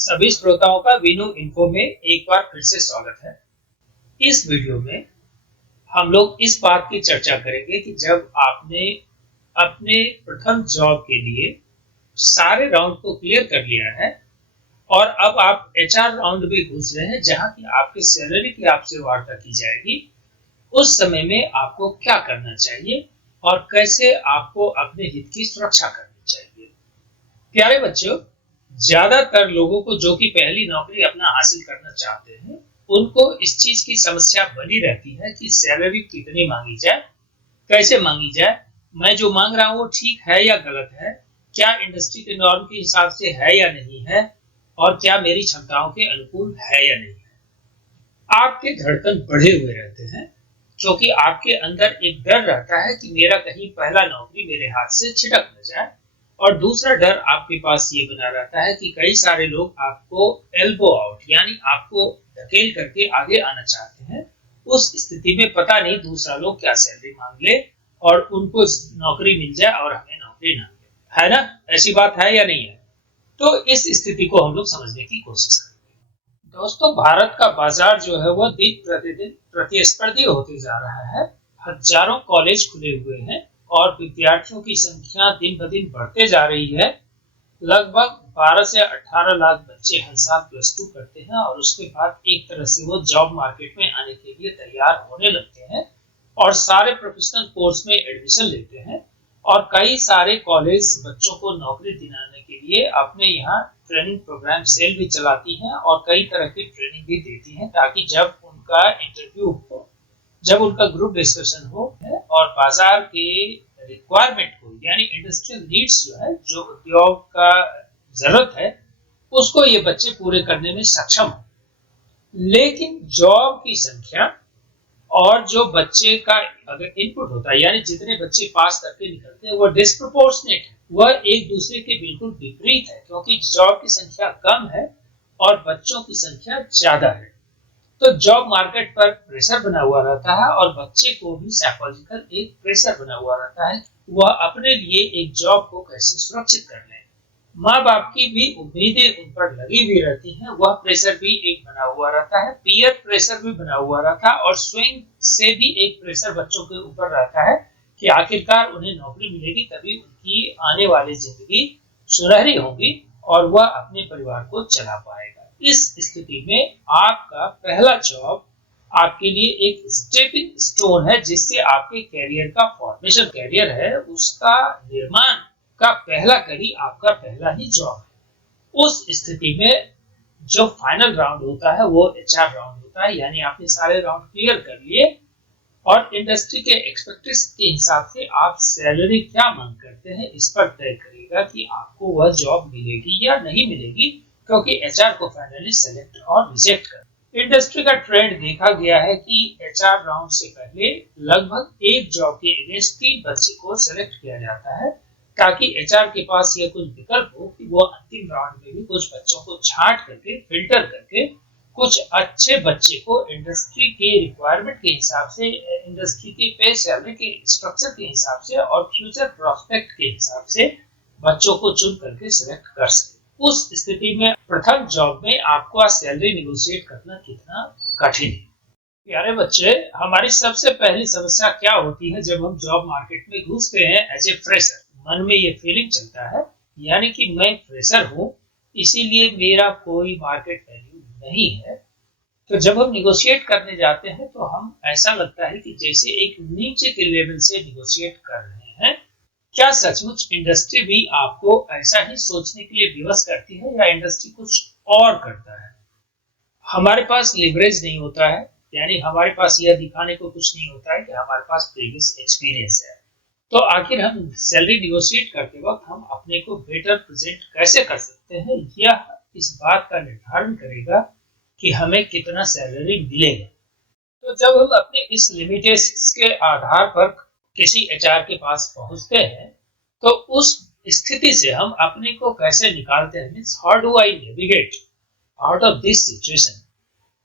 सभी श्रोताओं का विनो इन्फो में एक बार फिर से स्वागत है। इस वीडियो में हम लोग इस बात की चर्चा करेंगे कि जब आपने अपने प्रथम जॉब के लिए सारे राउंड को क्लियर कर लिया है और अब आप एचआर राउंड में घुस रहे हैं जहां की आपके सैलरी की आपसे वार्ता की जाएगी, उस समय में आपको क्या करना चाहिए और कैसे आपको अपने हित की सुरक्षा करनी चाहिए। प्यारे बच्चों, ज्यादातर लोगों को जो कि पहली नौकरी अपना हासिल करना चाहते हैं, उनको इस चीज की समस्या बनी रहती है कि सैलरी कितनी मांगी जाए, कैसे मांगी जाए, मैं जो मांग रहा हूँ वो ठीक है या गलत है, क्या इंडस्ट्री के नॉर्म के हिसाब से है या नहीं है, और क्या मेरी क्षमताओं के अनुकूल है या नहीं है। आपके धड़कन बढ़े हुए रहते हैं क्योंकि आपके अंदर एक डर रहता है कि मेरा कहीं पहला नौकरी मेरे हाथ से छिटक न जाए, और दूसरा डर आपके पास ये बना रहता है कि कई सारे लोग आपको एल्बो आउट यानी आपको धकेल करके आगे आना चाहते हैं। उस स्थिति में पता नहीं दूसरा लोग क्या सैलरी मांग ले और उनको नौकरी मिल जाए और हमें नौकरी ना मिले, है ना? ऐसी बात है या नहीं है? तो इस स्थिति को हम लोग समझने की कोशिश करेंगे। दोस्तों, भारत का बाजार जो है वह दिन प्रतिदिन प्रतिस्पर्धी होते जा रहा है। हजारों कॉलेज खुले हुए हैं और विद्यार्थियों की संख्या दिन ब दिन बढ़ते जा रही है। लगभग 12 से 18 लाख बच्चे हर साल +2 करते हैं और उसके बाद एक तरह से वो जॉब मार्केट में आने के लिए तैयार होने लगते हैं और सारे प्रोफेशनल कोर्स में एडमिशन लेते हैं। और कई सारे कॉलेज बच्चों को नौकरी दिलाने के लिए अपने यहाँ ट्रेनिंग प्रोग्राम सेल भी चलाती हैं और कई तरह की ट्रेनिंग भी देती हैं, ताकि जब उनका इंटरव्यू हो, जब उनका ग्रुप डिस्कशन हो और बाजार के रिक्वायरमेंट को यानी इंडस्ट्रियल नीड्स जो है, जो उद्योग का जरूरत है, उसको ये बच्चे पूरे करने में सक्षम हो। लेकिन जॉब की संख्या और जो बच्चे का अगर इनपुट होता है यानी जितने बच्चे पास करके निकलते हैं, वो डिस्प्रोपोर्शनेट है, वह एक दूसरे के बिल्कुल विपरीत है, क्योंकि जॉब की संख्या कम है और बच्चों की संख्या ज्यादा है। तो जॉब मार्केट पर प्रेशर बना हुआ रहता है और बच्चे को भी साइकोलॉजिकल एक प्रेशर बना हुआ रहता है, वह अपने लिए एक जॉब को कैसे सुरक्षित कर ले। माँ बाप की भी उम्मीदें उन पर लगी हुई रहती हैं, वह प्रेशर भी एक बना हुआ रहता है, पीयर प्रेशर भी बना हुआ रहता है और स्वयं से भी एक प्रेशर बच्चों के ऊपर रहता है कि आखिरकार उन्हें नौकरी मिलेगी तभी उनकी आने वाली जिंदगी सुनहरी होगी और वह अपने परिवार को चला पाएगा। इस स्थिति में आपका पहला जॉब आपके लिए एक स्टेपिंग स्टोन है, जिससे आपके कैरियर का फॉर्मेशन, कैरियर है उसका निर्माण का पहला कड़ी आपका पहला ही जॉब है। उस स्थिति में जो फाइनल राउंड होता है वो एचआर राउंड होता है, यानी आपने सारे राउंड क्लियर कर लिए और इंडस्ट्री के एक्सपेक्टेशन के हिसाब से आप सैलरी क्या मांग करते हैं इस पर तय करेगा कि आपको वह जॉब मिलेगी या नहीं मिलेगी, क्योंकि एचआर को फाइनली सेलेक्ट और रिजेक्ट कर। इंडस्ट्री का ट्रेंड देखा गया है कि एचआर राउंड से पहले लगभग एक जॉब के अगेंस्ट 3 बच्चे को सेलेक्ट किया जाता है, ताकि एचआर के पास यह कुछ विकल्प हो कि वो अंतिम राउंड में भी कुछ बच्चों को छांट करके, फिल्टर करके कुछ अच्छे बच्चे को इंडस्ट्री के रिक्वायरमेंट के हिसाब से, इंडस्ट्री के पे सैलरी के स्ट्रक्चर के हिसाब से और फ्यूचर प्रोस्पेक्ट के हिसाब से बच्चों को चुन करके सिलेक्ट कर सके। उस स्थिति में प्रथम जॉब में आपको सैलरी निगोशिएट करना कितना कठिन है। प्यारे बच्चे, हमारी सबसे पहली समस्या क्या होती है जब हम जॉब मार्केट में घुसते हैं एज ए फ्रेशर? मन में ये फीलिंग चलता है यानी कि मैं फ्रेशर हूँ, इसीलिए मेरा कोई मार्केट वैल्यू नहीं है। तो जब हम निगोशिएट करने जाते हैं तो हम ऐसा लगता है कि जैसे एक नीचे के लेवल से निगोशिएट कर रहे हैं। क्या सचमुच इंडस्ट्री भी आपको ऐसा ही सोचने के लिए विवश करती है या इंडस्ट्री कुछ और करता है? हमारे पास लिवरेज नहीं होता है, यानी हमारे पास यह दिखाने को कुछ नहीं होता है कि हमारे पास प्रीवियस एक्सपीरियंस है। तो आखिर हम सैलरी निगोशिएट करते वक्त हम अपने को बेटर प्रेजेंट कैसे कर सकते हैं, यह इस बात का निर्धारण करेगा कि हमें कितना सैलरी मिलेगा। तो जब हम अपने इस लिमिटेशंस के आधार पर किसी एचआर के पास पहुंचते हैं, तो उस स्थिति से हम अपने को कैसे निकालते हैं, means how do I navigate out of this situation,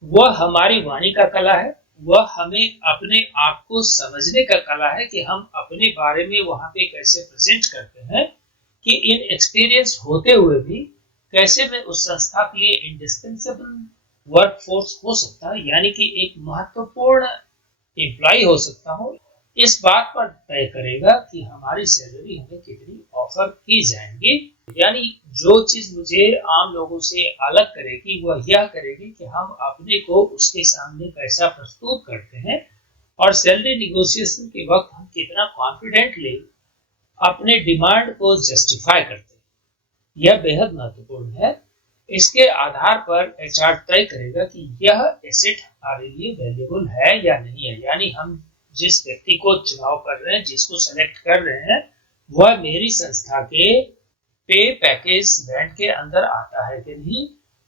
वह हमारी वाणी का कला है। वह हमें अपने आप को समझने का कला है कि हम अपने बारे में वहां पे कैसे प्रेजेंट करते हैं कि इन एक्सपीरियंस होते हुए भी कैसे मैं उस संस्था के लिए इंडिस्पेंसेबल वर्कफोर्स हो सकता हूँ, यानी कि एक महत्वपूर्ण एम्प्लॉय हो सकता हूँ। इस बात पर तय करेगा कि हमारी सैलरी हमें कितनी ऑफर की जाएंगी। यानी जो चीज मुझे आम लोगों से अलग करेगी वह यह करेगी कि हम अपने को उसके सामने कैसा प्रस्तुत करते हैं और सैलरी निगोशिएशन के वक्त हम कितना कॉन्फिडेंटली अपने डिमांड को जस्टिफाई करते हैं, यह बेहद महत्वपूर्ण है। इसके आधार पर एचआर तय करेगा कि यह एसेट हमारे लिए वैल्यूएबल है या नहीं है, यानी हम जिस व्यक्ति को चुनाव कर रहे हैं, जिसको सेलेक्ट कर रहे हैं, वह मेरी संस्था के पे पैकेज बैंड के अंदर आता है कि नहीं,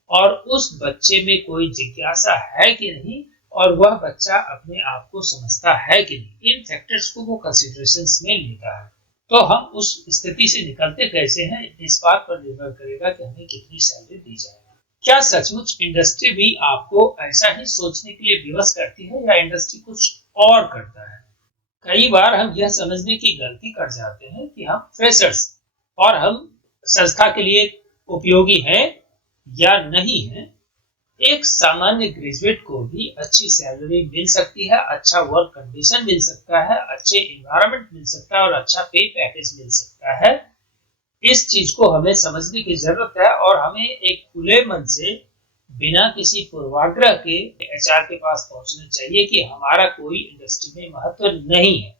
और उस बच्चे में कोई जिज्ञासा है कि नहीं, और वह बच्चा अपने आप को समझता है कि नहीं। इन फैक्टर्स को वो कंसिडरेशंस में लेता है। तो हम उस स्थिति से निकलते कैसे हैं, इस बात पर निर्भर करेगा कि हमें कितनी सैलरी दी जाएगी। क्या सचमुच इंडस्ट्री भी आपको ऐसा ही सोचने के लिए विवश करती है या इंडस्ट्री कुछ और करता है? कई बार हम यह समझने की गलती कर जाते हैं कि हम फ्रेशर्स और हम संस्था के लिए उपयोगी हैं या नहीं हैं। एक सामान्य ग्रेजुएट को भी अच्छी सैलरी मिल सकती है, अच्छा वर्क कंडीशन मिल सकता है, अच्छे इन्वायरमेंट मिल सकता है और अच्छा पे पैकेज मिल सकता है। इस चीज को हमें समझने की जरूरत है और हमें एक खुले मन से बिना किसी पूर्वाग्रह के एचआर के पास पहुंचना चाहिए कि हमारा कोई इंडस्ट्री में महत्व नहीं है,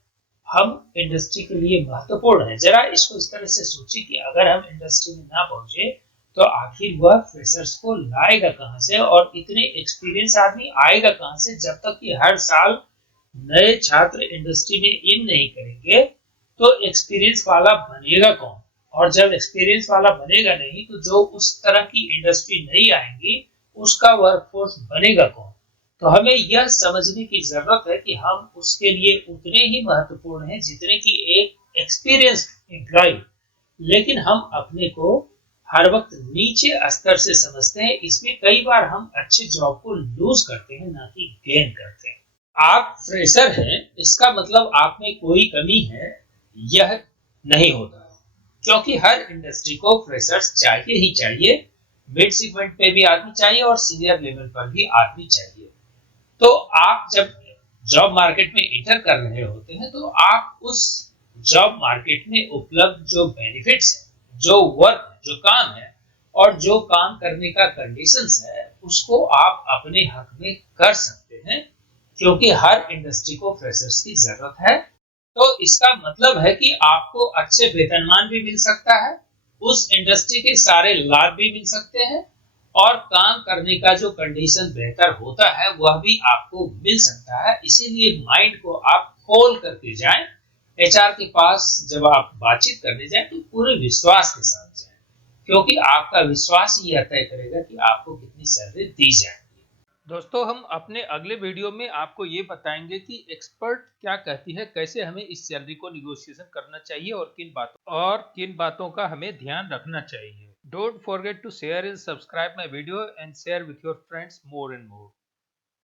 हम इंडस्ट्री के लिए महत्वपूर्ण है। जरा इसको इस तरह से सोचिए कि अगर हम इंडस्ट्री में ना पहुंचे तो आखिर वह फ्रेशर्स को लाएगा कहां से और इतने एक्सपीरियंस आदमी आएगा कहां से, जब तक कि हर साल नए छात्र इंडस्ट्री में इन नहीं करेंगे तो एक्सपीरियंस वाला बनेगा कौन? और जब एक्सपीरियंस वाला बनेगा नहीं तो जो उस तरह की इंडस्ट्री नहीं आएंगी उसका वर्कफोर्स बनेगा कौन? तो हमें यह समझने की जरूरत है कि हम उसके लिए उतने ही महत्वपूर्ण हैं जितने कि एक एक्सपीरियंस्ड एम्प्लॉय। लेकिन हम अपने को हर वक्त नीचे स्तर से समझते हैं। इसमें कई बार हम अच्छे जॉब को लूज करते हैं, ना कि गेन करते हैं। आप फ्रेशर हैं इसका मतलब आप में कोई कमी है यह नहीं होता, क्योंकि हर इंडस्ट्री को फ्रेशर्स चाहिए ही चाहिए। मिड सेगमेंट पे भी आदमी चाहिए और सीनियर लेवल पर भी आदमी चाहिए। तो आप जब जॉब मार्केट में एंटर कर रहे होते हैं तो आप उस जॉब मार्केट में उपलब्ध जो बेनिफिट्स है, जो वर्क, जो काम है और जो काम करने का कंडीशंस है, उसको आप अपने हक में कर सकते हैं, क्योंकि हर इंडस्ट्री को फ्रेशर्स की जरूरत है। तो इसका मतलब है कि आपको अच्छे वेतनमान भी मिल सकता है, उस इंडस्ट्री के सारे लाभ भी मिल सकते हैं और काम करने का जो कंडीशन बेहतर होता है वह भी आपको मिल सकता है। इसीलिए माइंड को आप खोल करके जाएं, एचआर के पास जब आप बातचीत करने जाएं तो पूरे विश्वास के साथ जाएं, क्योंकि आपका विश्वास ही यह तय करेगा कि आपको कितनी सैलरी दी जाएगी। दोस्तों, हम अपने अगले वीडियो में आपको ये बताएंगे कि एक्सपर्ट क्या कहती है, कैसे हमें इस सैलरी को निगोशिएशन करना चाहिए और किन बातों का हमें ध्यान रखना चाहिए। Don't forget to share and subscribe my video and share with your friends more and more.